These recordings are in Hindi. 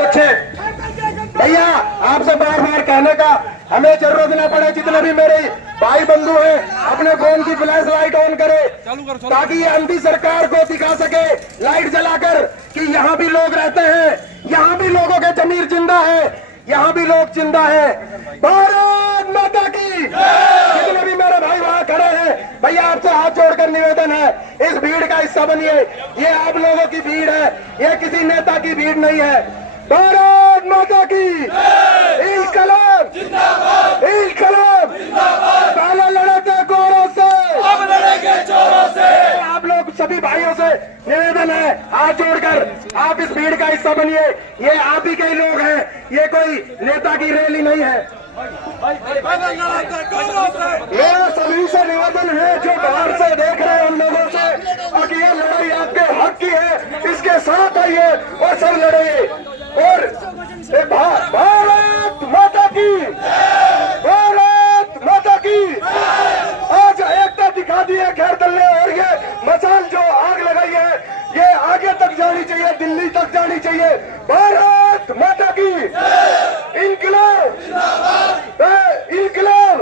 अध्यक्ष भैया, आपसे बार बार कहने का हमें जरूरत न पड़े, जितने भी मेरे भाई बंधु हैं अपने फोन की फ्लैश लाइट ऑन करे ताकि ये अंधी सरकार को दिखा सके लाइट जलाकर कि यहाँ भी लोग रहते हैं, यहाँ भी लोगों के जमीर जिंदा है, यहाँ भी लोग जिंदा है। भारत माता की। जितने भी मेरे भाई वहाँ खड़े हैं भैया, आपसे हाथ जोड़कर निवेदन है, इस भीड़ का हिस्सा बनिए। ये आप लोगों की भीड़ है, ये किसी नेता की भीड़ नहीं है। भारत माता की। इंकलाब जिंदाबाद, इंकलाब जिंदाबाद। पहले लड़े थे गोरों से, अब लड़ेंगे चोरों से। आप लोग सभी भाइयों से निवेदन है, हाथ जोड़कर आप इस भीड़ का हिस्सा बनिए। ये आप ही के लोग हैं, ये कोई नेता की रैली नहीं है। मेरा सभी से निवेदन है जो बाहर से देख रहे हैं उन लोगों से कि ये लड़ाई आपके हक की है, इसके साथ आइए और सब लड़ाइए। और भारत माता की, भारत माता की। आज एकता दिखा दी है खैरतल ने, और ये मचाल जो आग लगाई है ये आगे तक जानी चाहिए, दिल्ली तक जानी चाहिए। भारत माता की। इंकलाब इंकलाब,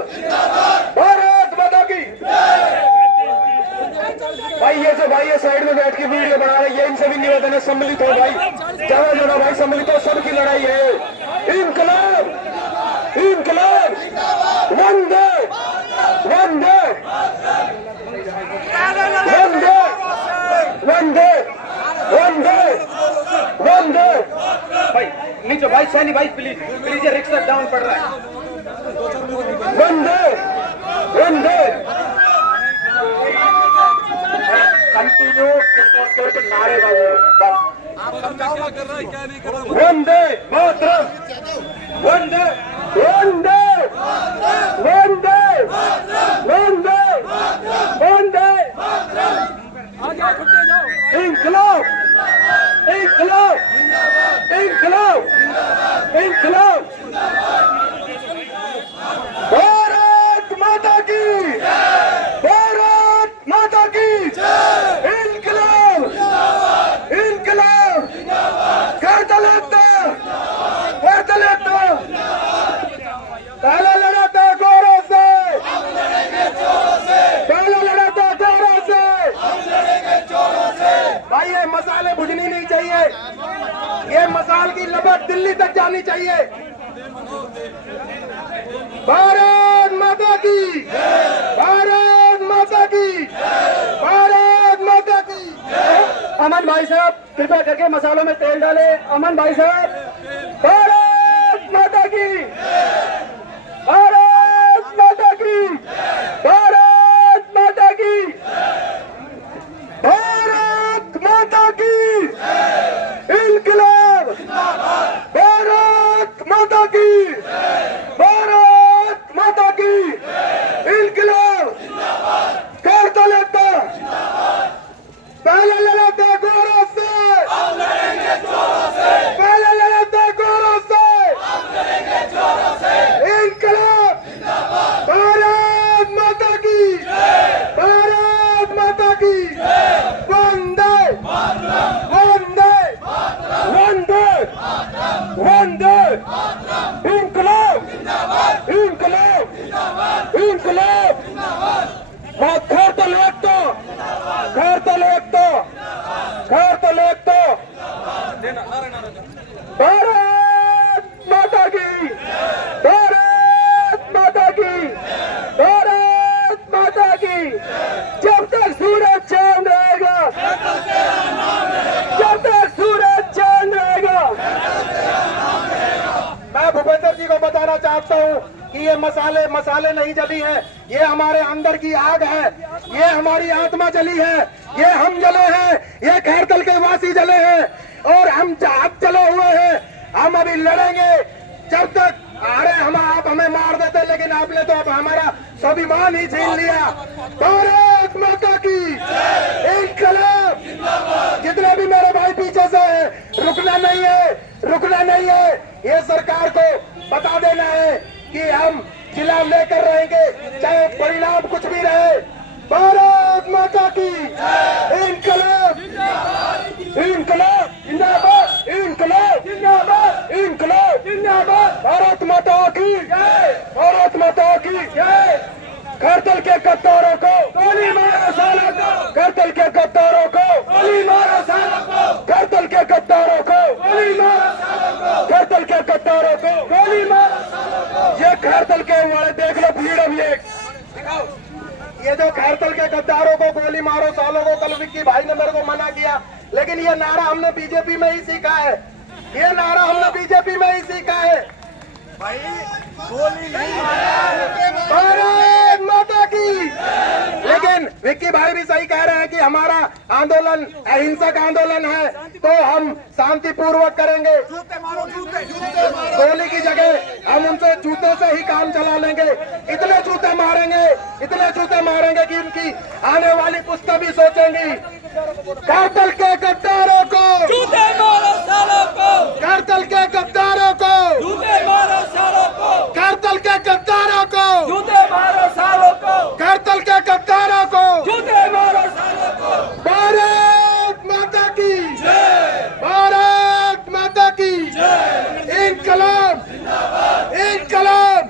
भारत माता की। भाई ये जो भाई ये साइड में बैठ के वीडियो बना रहे हैं, ये इनसे भी निवेदन है, सम्मिलित हो भाई, जरा जरा भाई सम्मिलित हो, सबकी लड़ाई है। इंकलाब इंकलाब, वंदे वंदे वंदे वंदे वंदे वंदे। भाई नीचे भाई, सैनी भाई प्लीज प्लीज, ये रिक्शा डाउन पड़ रहा है। वंदे वंदे कंटिन्यू नारेबाजी बस। वंदे मातरम, वंदे वंदे वंदे वंदे वंदे। इंकलाब इंकलाब इंकलाब इंकलाब। भारत माता की, भारत माता की। इंकलाब इंकलाब, खैरतल एकता। पहले लड़ा था गोरों से, पहले लड़ा था गोरों से। भाई ये मसाले बुझनी नहीं चाहिए, ये मसाल की लपट दिल्ली तक जानी चाहिए। भारत माता की, भारत माता की, भारत माता की। अमन भाई साहब कृपया करके मसालों में तेल डाले। अमन भाई साहब। भारत माता की, भारत माता की, भारत माता की, भारत माता की। इंकलाब, भारत माता की, भारत माता की। इंकलाब, खैरतल एकता। पहले लड़े थे गोरों से, अब लड़ेंगे चोरों से। पहले लड़े थे गोरों से, अब लड़ेंगे चोरों से। इंकलाब भारत माता की, भारत माता की। वंदे वंदे वंदे वंदे। इंकलाब इंकलाब इंकलाब। खैरतल एकता, खैरतल एकता, खैरतल एकता। भारत माता की, भारत माता की, भारत माता की। जब तक सूरज चांद रहेगा, जब तक सूरज चांद रहेगा। मैं भूपेंद्र जी को बताना चाहता हूँ कि ये मसाले नहीं जली है, ये हमारे अंदर की आग है, ये हमारी आत्मा जली है, ये हम जले हैं, ये खैरतल के वासी जले हैं और हम जले हुए हैं। हम अभी लड़ेंगे जब तक। अरे आप हमें मार देते, लेकिन आपने तो अब हमारा स्वाभिमान ही छीन लिया। भारत माता की। इंकलाब। जितने भी मेरे भाई पीछे से है, रुकना नहीं है, रुकना नहीं है। ये सरकार को बता देना है कि हम जिला लेकर रहेंगे, चाहे परिणाम कुछ भी रहे। भारत माता की। इंकलाब इंकलाब जिंदाबाद, इंकलाब जिंदाबाद। की भारत माता की करतल के गद्दारों को गोली मारो सालों को, करतल के गद्दारों को गोली मारो सालों को, करतल के गद्दारों को गोली मारो सालों को, करतल के गद्दारों को गोली मारो सालों को। ये करतल के वाले देख लो भीड़, अब ये जो खैरतल के गद्दारों को गोली मारो सालों को, कल विक्की भाई ने मेरे को मना किया, लेकिन ये नारा हमने बीजेपी में ही सीखा है, ये नारा हमने बीजेपी में ही सीखा है। भाई गोली नहीं भारत माता की। लेकिन विक्की भाई भी सही कह रहे हैं कि हमारा आंदोलन अहिंसक आंदोलन है, तो हम शांतिपूर्वक करेंगे। गोली की जगह हम उनसे जूते से ही काम चला लेंगे। इतने जूते मारेंगे, इतने जूते मारेंगे कि उनकी आने वाली पुश्तें भी सोचेंगी। करतल के गद्दारों को जूते मारो सालों को, करतल के गद्दारों को जूते मारो सालों को, करतल के गद्दारों को जूते मारो सालों को, करतल के गद्दारों को जूते मारो सालों को। भारत माता की जय, भारत माता की इनकलाब इनकलाब।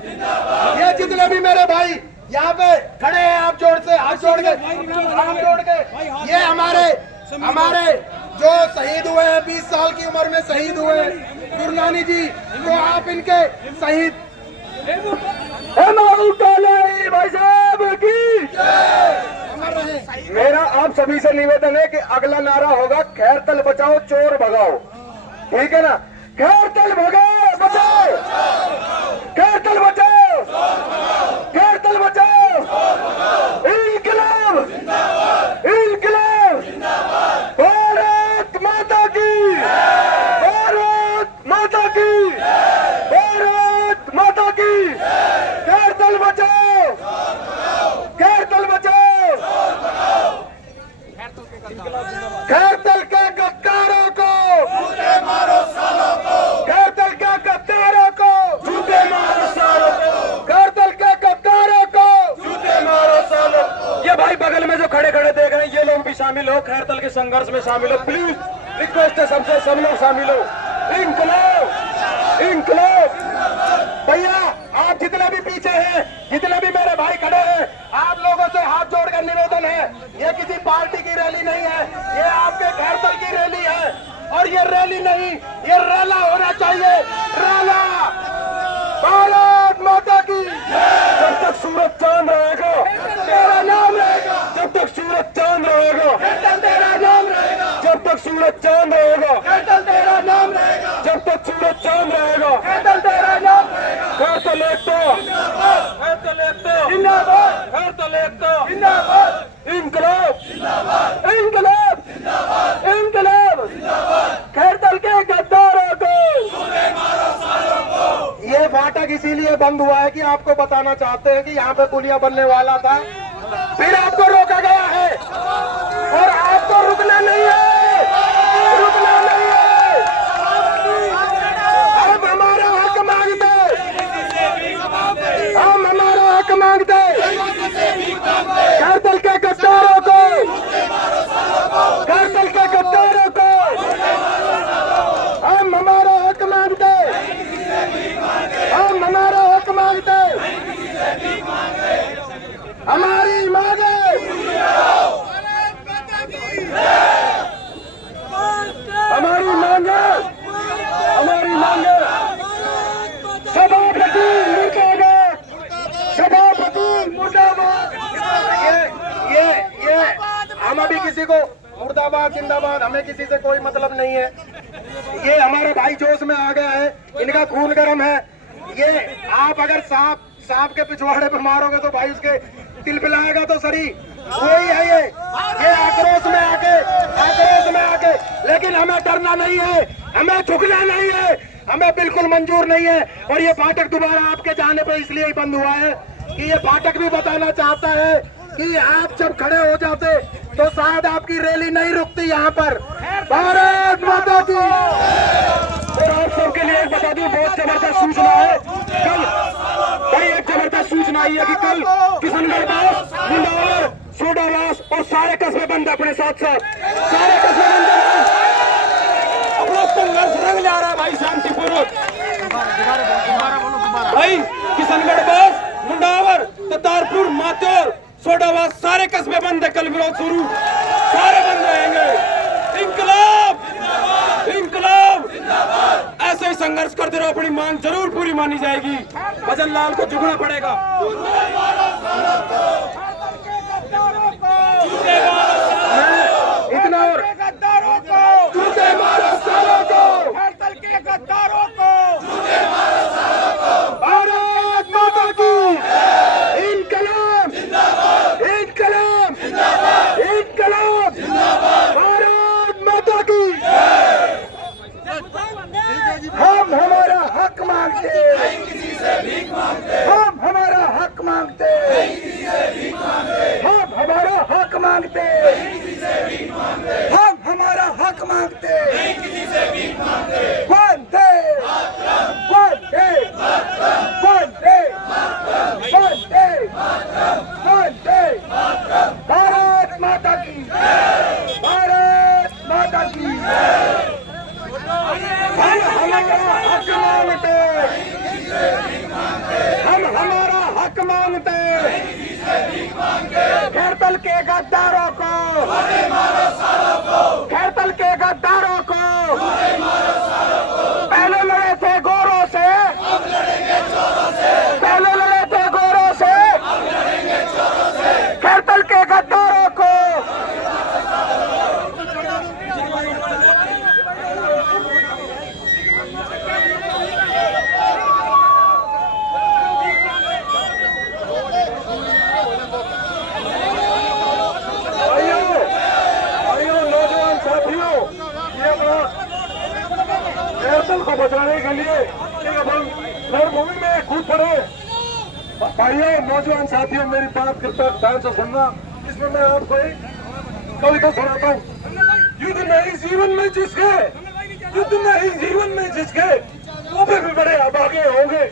ये जितने भी मेरे भाई यहाँ पे खड़े हैं, आप जोड़ से हाथ जोड़ के, हाथ जोड़ के, ये हमारे जो शहीद हुए हैं, 20 साल की उम्र में शहीद हुए हैं, गुरनानी जी, तो आप इनके शहीद भाई साहब की मेरा आप सभी से निवेदन है कि अगला नारा होगा खैरतल बचाओ चोर भगाओ, ठीक है ना? खैरतल भगाओ बचाओ, खैरतल बचाओ, खैरतल बचाओ, इनकलाब इनकलाब, भारत माता की, भारत माता की, भारत माता की। खैरतल बचाओ, खैरतल बचाओ, खैरतल के गद्दारों को जूते मारो सालों को, खैरतल के गद्दारों को जूते मारो सालों को, खैरतल के गद्दारों को जूते मारो सालों को। ये भाई बगल में जो खड़े खड़े देख रहे हैं, ये लोग भी शामिल हो, खैरतल के संघर्ष में शामिल हो, प्लीज रिक्वेस्ट है सबसे, सब लोग शामिल हो। इनकलाब इनकलाब। भैया आप जितने भी पीछे हैं, जितने भी मेरे भाई खड़े हैं, आप लोगों से हाथ जोड़कर निवेदन है, ये किसी पार्टी की रैली नहीं है, ये आपके खैरतल की रैली है। और ये रैली नहीं, ये रैला होना चाहिए, रैला। भारत माता की। जब तक सूरज चांद रहेगा तेरा नाम रहेगा, जब तक सूरज चांद रहेगा तेरा नाम रहेगा, जब तक सूरज चांद रहेगा तेरा नाम रहेगा, जब तक सूरज चांद रहेगा तेरा नाम रहेगा। खैरतल एकता, खैरतल एकता जिंदाबाद, खैरतल एकता जिंदाबाद, इनकलाब जिंदाबाद, इनकलाब जिंदाबाद, इनकलाब जिंदाबाद। खैरतल के गद्दारों को जूते मारो सालों को। ये फाटक इसीलिए बंद हुआ है कि आपको बताना चाहते हैं कि यहाँ पे पुलिया बनने वाला था, फिर आपको रोका गया है और आपको रुकना नहीं है, रुकना नहीं है। हम हमारा हक मांगते, हम हमारा हक मांगते। खैरतल के गद्दारों को, खैरतल के गद्दारों को हम हमारा हक मांगते, हम हमारा हक मांगते। हमारी मांगे, हमारी मांगे, हमारी मांगे। सभापति मुर्दाबाद, सभापति मुर्दाबाद। ये हम अभी किसी को मुर्दाबाद जिंदाबाद, हमें किसी से कोई मतलब नहीं है। ये हमारे भाई जोश में आ गया है, इनका खून गर्म है। ये आप अगर सांप के पिछवाड़े पे मारोगे तो भाई उसके तिलपिलाएगा तो सरी, वही है ये आक्रोश में आके। लेकिन हमें डरना नहीं है, हमें झुकना नहीं है, हमें बिल्कुल मंजूर नहीं है। और ये फाटक दोबारा आपके जाने पे इसलिए ही बंद हुआ है कि ये फाटक भी बताना चाहता है कि आप जब खड़े हो जाते तो शायद आपकी रैली नहीं रुकती यहाँ पर। भारत माता की। और आप सबके लिए एक बता दूं, बहुत जबरदस्त सूचना है। कल भाई एक जबरदस्त सूचना आई है कि कल किशनगढ़ दास, मुंडावर, सोडावास और सारे कस्बे बंद, अपने साथ सारे कस्बे बंद। अपना संघर्ष रंग ला रहा है भाई, शांतिपूर्वक भाई। राजपथ शुरू, सारे बंद रहेंगे। इंकलाब इंकलाब, ऐसे ही संघर्ष करते रहो, अपनी मांग जरूर पूरी मानी जाएगी। भजन लाल को झुकना पड़ेगा। इतना और गद्दारों को, जूते मारो सालों को, हड़ताल के गद्दारों को, भारत माता की इनकलाब इनकलाब इनकलाब, भारत माता की। हम हमारा हक मांगते, हम हमारा हक मांगते, हम हमारा हक मांगते, हम हमारा हक मांगते। वंदे वंदे वंदे वंदे वंदे, भारत माता की, भारत माता की। हम हमारा हक मांगते, हम हमारा हक मांगते। खैरतल के गद्दारों को, खैरतल के गद्दारों को, पहले लड़े थे गोरों से, पहले लड़े थे गोरों से, खैरतल के गद्दारों को। खैरतल को बचाने के लिए रणभूमि में कूद पड़े। भाइयों, नौजवान साथियों, मेरी बात कृपया ध्यान से सुनना। इसमें मैं आपको एक कविता सुनाता हूँ। युद्ध नहीं जीवन में जिसके, युद्ध नहीं जीवन में जिसके, वो भी बड़े अभागे होंगे।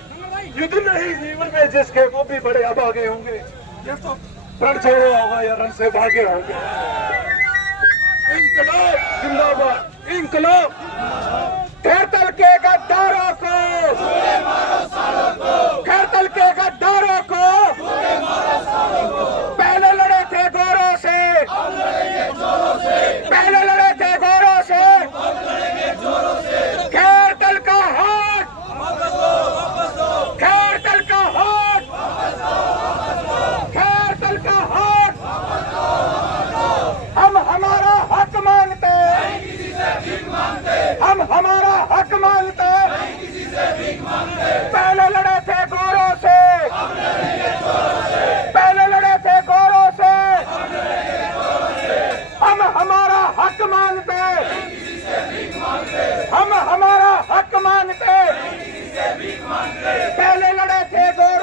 युद्ध नहीं जीवन में जिसके, वो भी बड़े अभागे होंगे। ये तो रण छोड़ो होगा या रण से भागे होंगे। इंकलाब जिंदाबाद, इंकलाब। खैरतल के गद्दारों को, खैरतल के गद्दारों को, पहले लड़े थे गोरों से, पहले लड़े थे गोरों से, खैरतल का हाथ, खैरतल का हाथ, खैरतल का हाथ। हम हमारा हक मांगते, हम हमारा हक मांगते। पहले लड़े थे गोरों से, पहले लड़े थे गोरों से, हम हमारा हक मांगते, हम हमारा हक मांगते। पहले लड़े थे गोरों